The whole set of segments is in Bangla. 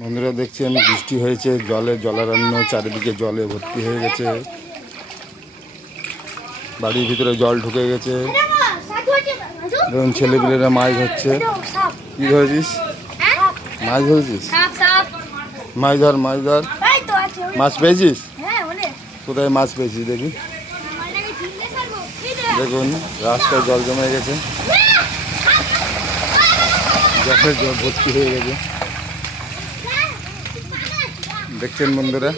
বন্ধুরা দেখছেন বৃষ্টি হয়েছে, জলারণ্য চারিদিকে জলে ভর্তি হয়ে গেছে। বাড়ির ভিতরে জল ঢুকে গেছে। দেখুন ছেলেপিলেরা মাছ ধরছে। কি ধরেছিস? মাছ ধরেছিস? মাছ ধর, মাছ ধর। মাছ পেয়েছিস? কোথায় মাছ পেয়েছিস দেখি? দেখুন রাস্তায় জল জমে গেছে, জলের জল ভর্তি হয়ে গেছে। দেখছেন বন্ধুরা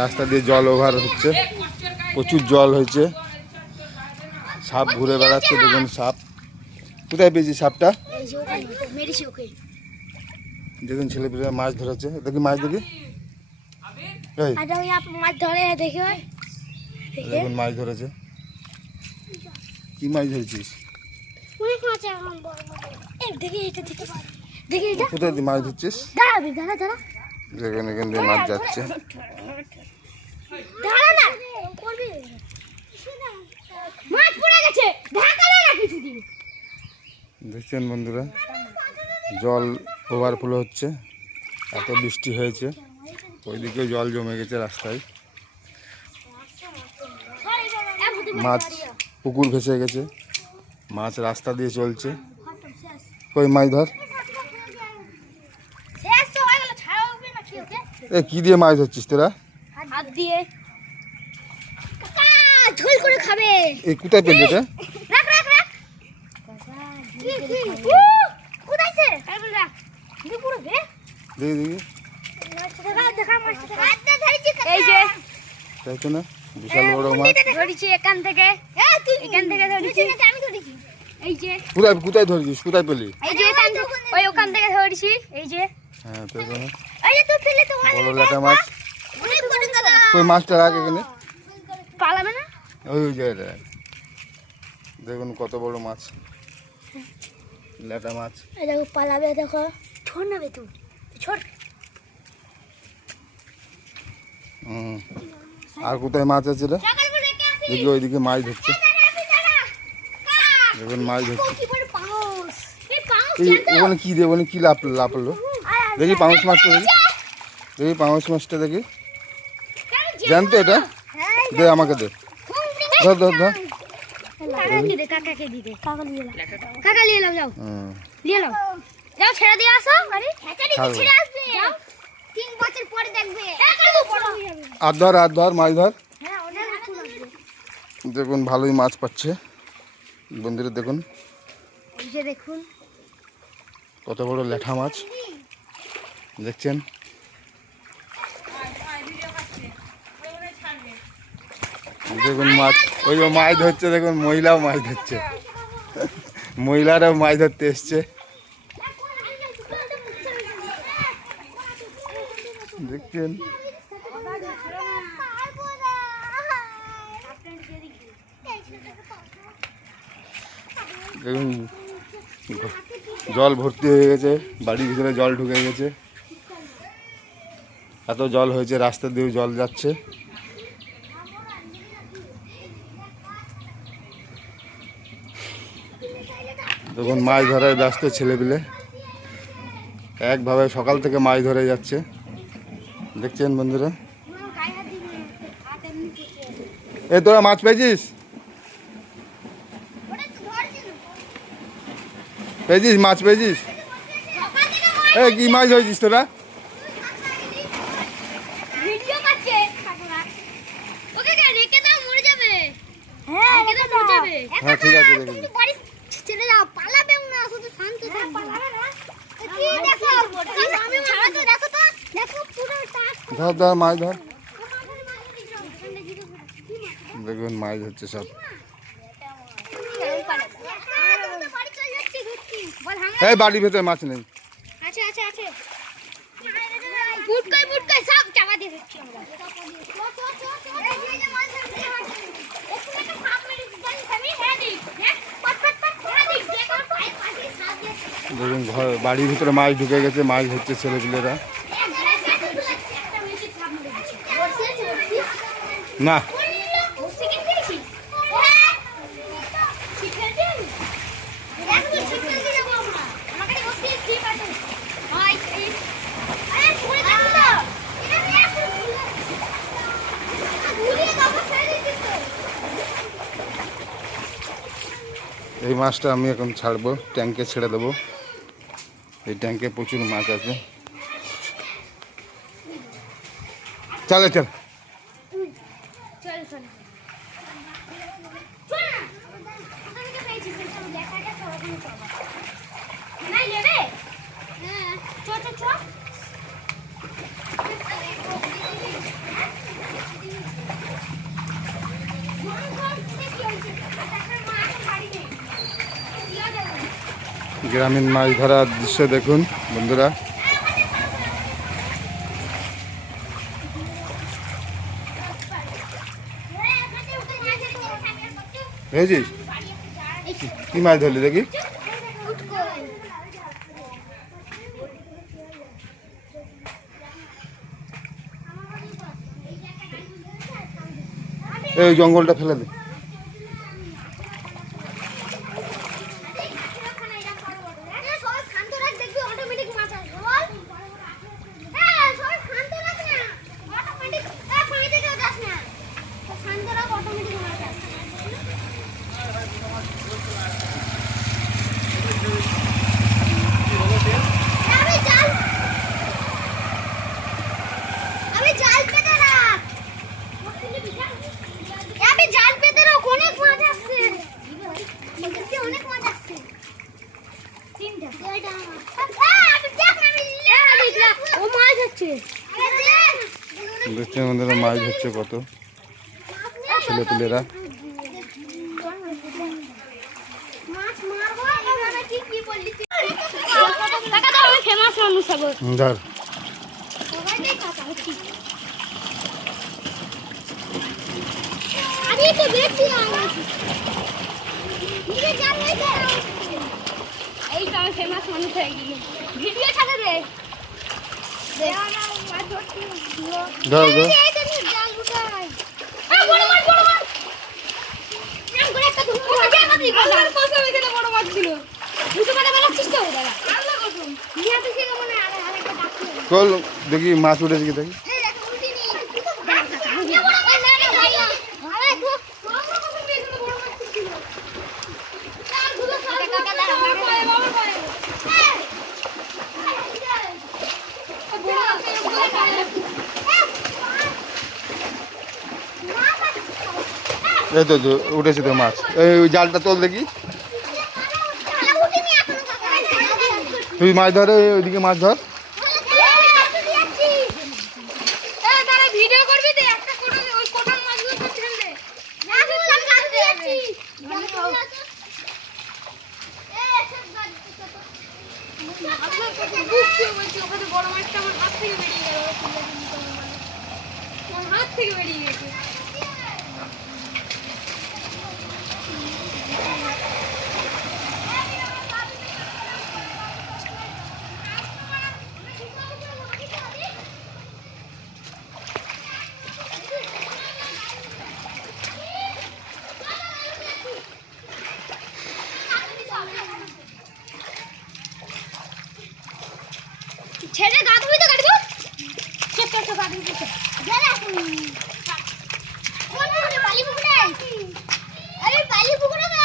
রাস্তা দিয়ে জল ওভার হচ্ছে, প্রচুর জল হয়েছে। সাপ ঘুরে বেড়াচ্ছে, দেখুন সাপ। কোথায় পেয়েছি সাপটা? দেখুন ছেলেপিলেরা মাছ ধরেছে। দেখি মাছ, দেখি দেখুন মাছ ধরেছে। কি মাছ ধরেছিস? কোথায় মাছ ধরছিস? দেখুন এখান দিয়ে মাছ যাচ্ছে। দেখছেন বন্ধুরা জল ওভারফ্লো হচ্ছে, এত বৃষ্টি হয়েছে। ওইদিকে জল জমে গেছে রাস্তায়। মাছ পুকুর ভেসে গেছে, মাছ রাস্তা দিয়ে চলছে। কই মাছ ধর। এ কি দিয়ে মাছ ধরছিস তোরা? হাত দিয়ে ঝোল করে খাবে। এই কোথায় পেলি এটা? রাখ রাখ রাখ। কোথায় আছে? রাখ। কি পুরো বে? দেখি দেখি। দেখা মাছটা। হাতে ধরেছি। এই যে তাই তো না, বিশাল বড় মাছ ধরেছি এখান থেকে। এখান থেকে ধরেছি। আমি ধরেছি। এই যে কোথায় কোথায় ধরেছিস? কোথায় পেলি? এই যে এখান থেকে, ওই ওখান থেকে ধরেছি। এই যে হ্যাঁ তাই তো না, এই যে তুই ফেলে তো বড় ল্যাটা মাছ। অনেক বড় দাদা। কই মাছটা রাখ এখানে, পালাবে না? ওই জায়গায়। দেখুন কত বড় মাছ, ল্যাটা মাছ। এই দেখো পালাবে, দেখো ছোট না বে তুই ছোট। আর কোথায় মাছ আছে রে? দেখি ওইদিকে মাছ ধরছে। দেখুন মাছ ধরছে। এই ওখানে কি রে? ওখানে কি লাফলো? দেখি পাঙাশ মাছটা, দেখি দেখি পাঙাশ মাছটা দেখি। জানতো এটা? দে আমাকে দে, ধর ধর ধর। কাকাকে দিতে। কাকা নিয়ে নাও, যাও নিয়ে নাও, যাও ছেড়ে দিয়ে আসো। ছেড়ে আসবে, যাও 3 বছর পরে দেখবে। আর ধর মাছ ধর। দেখুন ভালোই মাছ পাচ্ছে বন্ধুরা। দেখুন দেখুন কত বড় ল্যাঠা মাছ দেখছেন। দেখুন মাছ, ওই মাছ ধরছে। দেখুন মহিলাও মাছ ধরছে, মহিলারাও মাছ ধরতে এসছে। দেখছেন দেখুন জল ভর্তি হয়ে গেছে, বাড়ির ভিতরে জল ঢুকে গেছে। এত জল হয়েছে, রাস্তা দিয়েও জল যাচ্ছে। দেখুন মাছ ধরায় ব্যস্ত ছেলেপিলে, একভাবে সকাল থেকে মাছ ধরে যাচ্ছে। দেখছেন বন্ধুরা। এ তোরা মাছ পেয়েছিস? পেয়েছিস মাছ পেয়েছিস? এ কি মাছ ধরেছিস তোরা? হ্যাঁ ঠিক আছে, দেখি ধর ধর মাছ ধর। দেখুন মাছ হচ্ছে সব। এই বাড়ির ভেতরে মাছ নেই। আচ্ছা আচ্ছা আছে। বুটকাই বুটকাই সব চাপা দিয়ে দিচ্ছি আমরা। দেখুন বাড়ির ভিতরে মাছ ঢুকে গেছে, মাছ ধরছে ছেলেপিলেরা। না আমাকে এই মাছটা আমি এখন ছাড়বো, ট্যাঙ্কে ছেড়ে দেবো। এই ট্যাঙ্কে প্রচুর মাছ আছে। চলে চল। গ্রামীণ মাছ ধরার দৃশ্য দেখুন বন্ধুরা। বুঝেছিস কি মাছ ধরলি দেখি? এই জঙ্গলটা ফেলে দে। দেখছেন বন্ধুরা মাছ ধরছে কত ছেলেপিলেরা। ধর ফেমাস মানুষ হয়ে গেলি ভিডিও ছাড়ে রে। ধর ধর চল দেখি মাছ উঠেছে কি দেখি। এই তো উঠেছে তো মাছ। এই জালটা তোল দেখি। তুই মাছ ধরে ওইদিকে মাছ ধর। হাত থেকে বেরিয়ে গেছে। ছেড়ে গা ধুই তো কাটবো। চল চল গা ধুই তো গেলা কোন পুকুরে বালি পুকুরে? আরে বালি পুকুরে না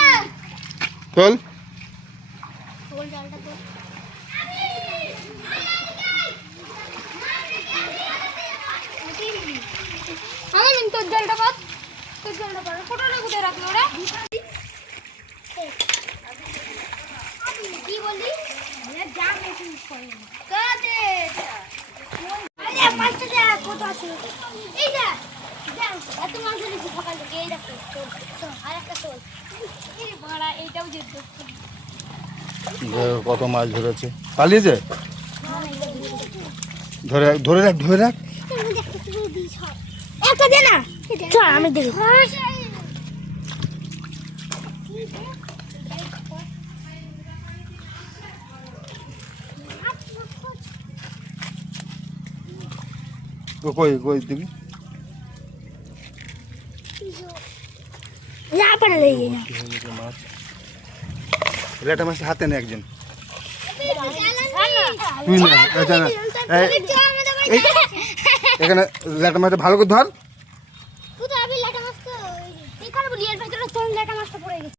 চল তোল জালটা তো আমি মিন তোর জালটা বাদ তোর জালটা বাদ ফটোটা কোথায় রাখলো রে? কি বললি? আমি যা মেশিন করে কাটে আরে মাছটা যা কত আছে এই যা যা এত মাছ ধরেছি সকাল থেকে। এই দেখো চল আর একটা চল এই বড়া এইটাও যে কত মাছ ধরেছে। পালিয়েছে? ধরে ধরে রাখ ধরে রাখ। একটা দে না চল আমি দেখি। কই কই দেখি। না পারে লেগে মাছ রেটা মাছ হাতে নে একজন। তুই না এখানে লেটা মাছটা ভালো করে ধর। তুই তো আমি লেটা মাছ তো এখানে বলি এর ভিতরে তোর লেটা মাছটা পড়ে গেছে।